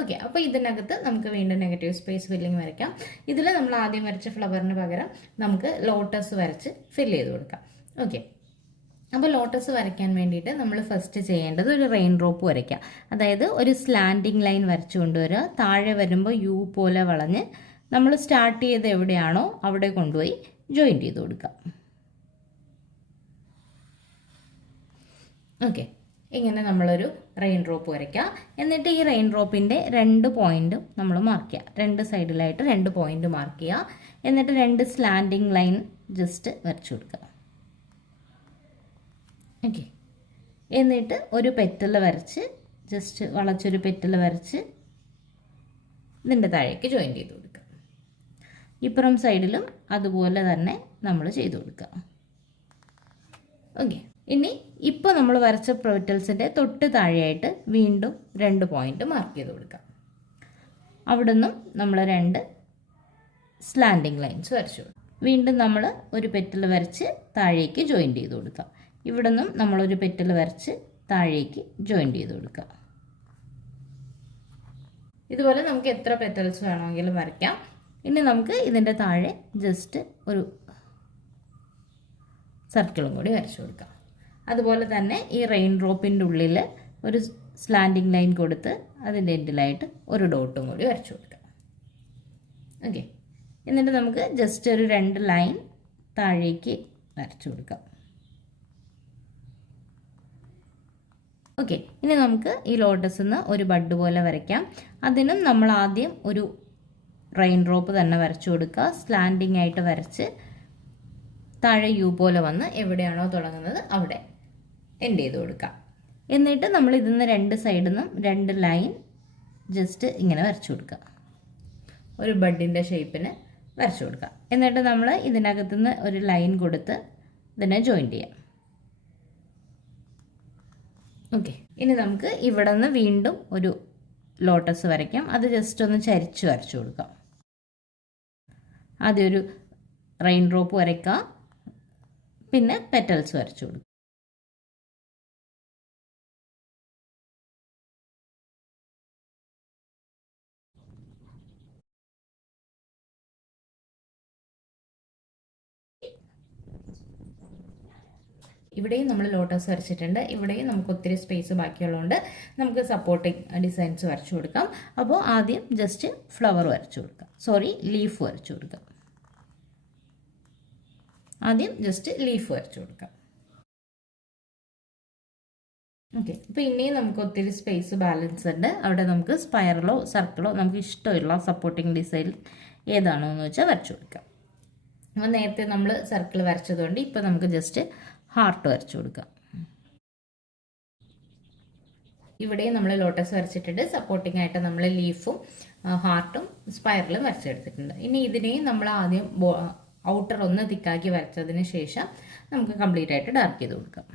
Okay, അപ്പോൾ ഇതിനകത്ത് നമുക്ക് വീണ്ടും നെഗറ്റീവ് സ്പേസ് ഫില്ലിംഗ് വരയ്ക്കാം. ഇതിൽ നമ്മൾ ആദ്യം വരച്ച ഫ്ലവറിന് പകരം നമുക്ക് ലോട്ടസ് വരച്ച് ഫില്ല് ചെയ്ത് കൊടുക്കാം. ഓക്കെ, അപ്പോൾ ലോട്ടസ് വരയ്ക്കാൻ വേണ്ടിയിട്ട് നമ്മൾ ഫസ്റ്റ് ചെയ്യേണ്ടത് ഒരു റെയിൻ ഡ്രോപ്പ് വരയ്ക്കുക. അതായത് ഒരു സ്ലാൻഡിങ് ലൈൻ വരച്ചു കൊണ്ടുവരിക. താഴെ വരുമ്പോൾ യു പോലെ വളഞ്ഞ് നമ്മൾ സ്റ്റാർട്ട് ചെയ്ത് എവിടെയാണോ അവിടെ കൊണ്ടുപോയി ജോയിൻറ്റ് ചെയ്ത് കൊടുക്കുക. ഓക്കെ, ഇങ്ങനെ നമ്മളൊരു റെയിൻ ഡ്രോപ്പ് വരയ്ക്കുക. എന്നിട്ട് ഈ റെയിൻ ഡ്രോപ്പിൻ്റെ 2 പോയിൻറ്റും നമ്മൾ മാർക്ക് ചെയ്യുക. 2 സൈഡിലായിട്ട് 2 പോയിൻറ്റ് മാർക്ക് ചെയ്യുക. എന്നിട്ട് 2 സ്ലാൻഡിങ് ലൈൻ ജസ്റ്റ് വരച്ചു കൊടുക്കുക. ഓക്കെ, എന്നിട്ട് ഒരു പെറ്റൽ വരച്ച് ജസ്റ്റ് വളച്ചൊരു പെറ്റൽ വരച്ച് ഇതിൻ്റെ താഴേക്ക് ജോയിൻറ്റ് ചെയ്ത് കൊടുക്കുക. ഇപ്പുറം സൈഡിലും അതുപോലെ തന്നെ നമ്മൾ ചെയ്ത് കൊടുക്കുക. ഓക്കെ, ഇനി ഇപ്പോൾ നമ്മൾ വരച്ച പെറ്റൽസിൻ്റെ തൊട്ട് താഴെയായിട്ട് വീണ്ടും 2 പോയിൻറ്റ് മാർക്ക് ചെയ്ത് കൊടുക്കുക. അവിടെ നിന്നും നമ്മൾ 2 സ്ലാൻഡിങ് ലൈൻസ് വരച്ചു കൊടുക്കുക. വീണ്ടും നമ്മൾ ഒരു പെറ്റൽ വരച്ച് താഴേക്ക് ജോയിൻറ്റ് ചെയ്ത് കൊടുക്കുക. ഇവിടെ നിന്നും നമ്മളൊരു പെറ്റൽ വരച്ച് താഴേക്ക് ജോയിൻറ്റ് ചെയ്ത് കൊടുക്കുക. ഇതുപോലെ നമുക്ക് എത്ര പെറ്റൽസ് വേണമെങ്കിലും വരയ്ക്കാം. ഇനി നമുക്ക് ഇതിൻ്റെ താഴെ ജസ്റ്റ് ഒരു സർക്കിളും കൂടി വരച്ചു കൊടുക്കാം. അതുപോലെ തന്നെ ഈ റെയിൻ ഡ്രോപ്പിൻ്റെ ഉള്ളിൽ ഒരു സ്ലാൻഡിങ് ലൈൻ കൊടുത്ത് അതിൻ്റെ എൻഡിലായിട്ട് ഒരു ഡോട്ടും കൂടി വരച്ചു കൊടുക്കാം. ഓക്കെ, എന്നിട്ട് നമുക്ക് ജസ്റ്റ് ഒരു 2 ലൈൻ താഴേക്ക് വരച്ചു കൊടുക്കാം. ഓക്കെ, ഇനി നമുക്ക് ഈ ലോട്ടസിൽ നിന്ന് ഒരു ബഡ് പോലെ വരയ്ക്കാം. അതിനും നമ്മൾ ആദ്യം ഒരു റെയിൻ ഡ്രോപ്പ് തന്നെ വരച്ചു കൊടുക്കുക. സ്ലാൻഡിങ് ആയിട്ട് വരച്ച് താഴെ യു പോലെ വന്ന് എവിടെയാണോ തുടങ്ങുന്നത് അവിടെ എൻഡ് ചെയ്ത് കൊടുക്കുക. എന്നിട്ട് നമ്മൾ ഇതിൽ നിന്ന് 2 സൈഡിൽ നിന്നും 2 ലൈൻ ജസ്റ്റ് ഇങ്ങനെ വരച്ചു കൊടുക്കുക. ഒരു ബഡിൻ്റെ ഷേപ്പിന് വരച്ചു കൊടുക്കുക. എന്നിട്ട് നമ്മൾ ഇതിനകത്തുനിന്ന് ഒരു ലൈൻ കൊടുത്ത് ഇതിനെ ജോയിൻറ്റ് ചെയ്യാം. ഓക്കെ, ഇനി നമുക്ക് ഇവിടെ നിന്ന് വീണ്ടും ഒരു ലോട്ടസ് വരയ്ക്കാം. അത് ജസ്റ്റ് ഒന്ന് ചരിച്ച് വരച്ചു കൊടുക്കാം. ആദ്യം ഒരു റെയിൻ ഡ്രോപ്പ് വരയ്ക്കുക, പിന്നെ പെറ്റൽസ് വരച്ചു കൊടുക്കുക. ഇവിടെയും നമ്മൾ ലോട്ടസ് വരച്ചിട്ടുണ്ട്. ഇവിടെയും നമുക്ക് ഒത്തിരി സ്പേസ് ബാക്കിയുള്ളതുകൊണ്ട് നമുക്ക് സപ്പോർട്ടിങ് ഡിസൈൻസ് വരച്ചു കൊടുക്കാം. അപ്പോൾ ആദ്യം ജസ്റ്റ് ഫ്ലവർ വരച്ചു കൊടുക്കാം, ലീഫ് വരച്ചു കൊടുക്കാം. ആദ്യം ജസ്റ്റ് ലീഫ് വരച്ചു കൊടുക്കാം. ഓക്കെ, അപ്പോൾ ഇനിയും നമുക്ക് ഒത്തിരി സ്പേസ് ബാലൻസ് ഉണ്ട്. അവിടെ നമുക്ക് സ്പൈറലോ സർക്കിളോ നമുക്ക് ഇഷ്ടമുള്ള സപ്പോർട്ടിങ് ഡിസൈൻ ഏതാണോ എന്ന് വെച്ചാൽ വരച്ചു കൊടുക്കാം. അപ്പോൾ നേരത്തെ നമ്മൾ സർക്കിൾ വരച്ചതുകൊണ്ട് ഇപ്പോൾ നമുക്ക് ജസ്റ്റ് ഹാർട്ട് വരച്ചു കൊടുക്കാം. ഇവിടെയും നമ്മൾ ലോട്ടസ് വരച്ചിട്ടുണ്ട്. സപ്പോർട്ടിംഗ് ആയിട്ട് നമ്മൾ ലീഫും ഹാർട്ടും സ്പൈറലും വരച്ചെടുത്തിട്ടുണ്ട്. ഇനി ഇതിനെയും നമ്മൾ ആദ്യം ഔട്ടർ ഒന്ന് തിക്കാക്കി വരച്ചതിന് ശേഷം നമുക്ക് കംപ്ലീറ്റ് ആയിട്ട് ഡാർക്ക് ചെയ്ത് കൊടുക്കാം.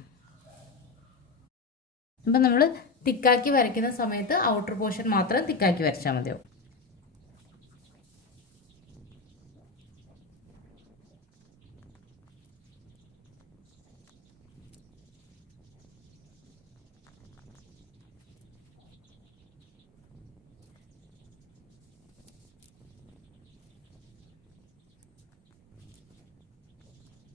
അപ്പം നമ്മൾ തിക്കാക്കി വരയ്ക്കുന്ന സമയത്ത് ഔട്ടർ പോർഷൻ മാത്രം തിക്കാക്കി വരച്ചാൽ മതിയാവും.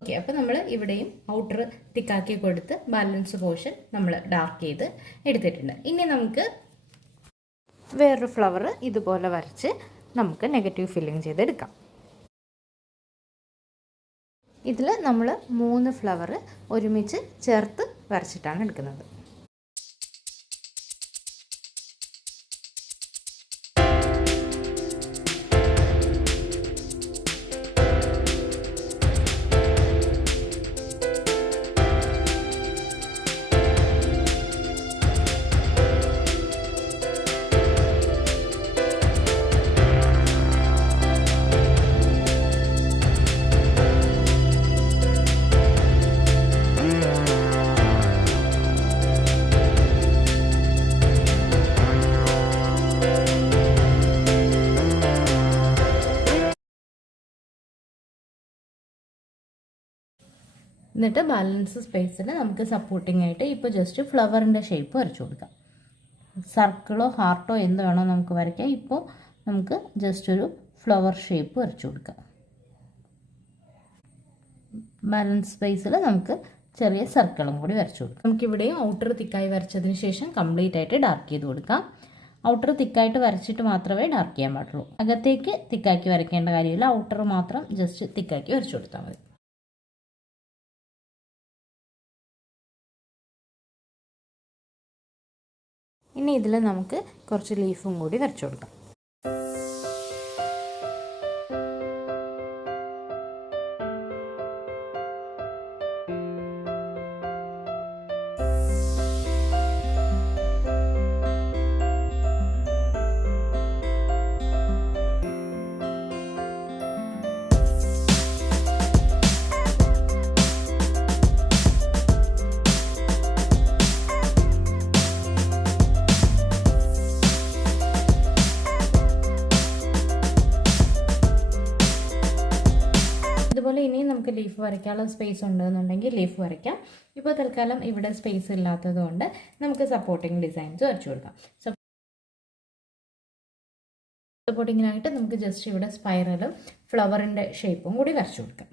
ഓക്കെ, അപ്പോൾ നമ്മൾ ഇവിടെയും ഔട്ടർ തിക്കാക്കി കൊടുത്ത് ബാലൻസ് പോർഷൻ നമ്മൾ ഡാർക്ക് ചെയ്ത് എടുത്തിട്ടുണ്ട്. ഇനി നമുക്ക് വേറൊരു ഫ്ലവർ ഇതുപോലെ വരച്ച് നമുക്ക് നെഗറ്റീവ് ഫില്ലിങ് ചെയ്തെടുക്കാം. ഇതിൽ നമ്മൾ 3 ഫ്ലവർ ഒരുമിച്ച് ചേർത്ത് വരച്ചിട്ടാണ് എടുക്കുന്നത്. എന്നിട്ട് ബാലൻസ് സ്പേസിൽ നമുക്ക് സപ്പോർട്ടിംഗ് ആയിട്ട് ഇപ്പോൾ ജസ്റ്റ് ഫ്ലവറിൻ്റെ ഷേപ്പ് വരച്ചു കൊടുക്കാം. സർക്കിളോ ഹാർട്ടോ എന്ത് വേണോ നമുക്ക് വരയ്ക്കാം. ഇപ്പോൾ നമുക്ക് ജസ്റ്റ് ഒരു ഫ്ലവർ ഷേപ്പ് വരച്ചു കൊടുക്കാം. ബാലൻസ് സ്പേസിൽ നമുക്ക് ചെറിയ സർക്കിളും കൂടി വരച്ചു കൊടുക്കാം. നമുക്കിവിടെയും ഔട്ടർ തിക്കായി വരച്ചതിന് ശേഷം കംപ്ലീറ്റ് ആയിട്ട് ഡാർക്ക് ചെയ്ത് കൊടുക്കാം. ഔട്ടർ തിക്കായിട്ട് വരച്ചിട്ട് മാത്രമേ ഡാർക്ക് ചെയ്യാൻ പാടുള്ളൂ. അകത്തേക്ക് തിക്കാക്കി വരയ്ക്കേണ്ട കാര്യമില്ല. ഔട്ടർ മാത്രം ജസ്റ്റ് തിക്കാക്കി വരച്ചു കൊടുത്താൽ മതി. ഇനി ഇതിൽ നമുക്ക് കുറച്ച് ലീഫും കൂടി വരച്ചു കൊടുക്കാം. ഇതുപോലെ ഇനിയും നമുക്ക് ലീഫ് വരയ്ക്കാനുള്ള സ്പേസ് ഉണ്ടെന്നുണ്ടെങ്കിൽ ലീഫ് വരയ്ക്കാം. ഇപ്പോൾ തൽക്കാലം ഇവിടെ സ്പേസ് ഇല്ലാത്തത് കൊണ്ട് നമുക്ക് സപ്പോർട്ടിങ് ഡിസൈൻസ് വരച്ചു കൊടുക്കാം. സപ്പോർട്ടിങ്ങിനായിട്ട് നമുക്ക് ജസ്റ്റ് ഇവിടെ സ്പൈറലും ഫ്ലവറിൻ്റെ ഷേപ്പും കൂടി വരച്ചു കൊടുക്കാം.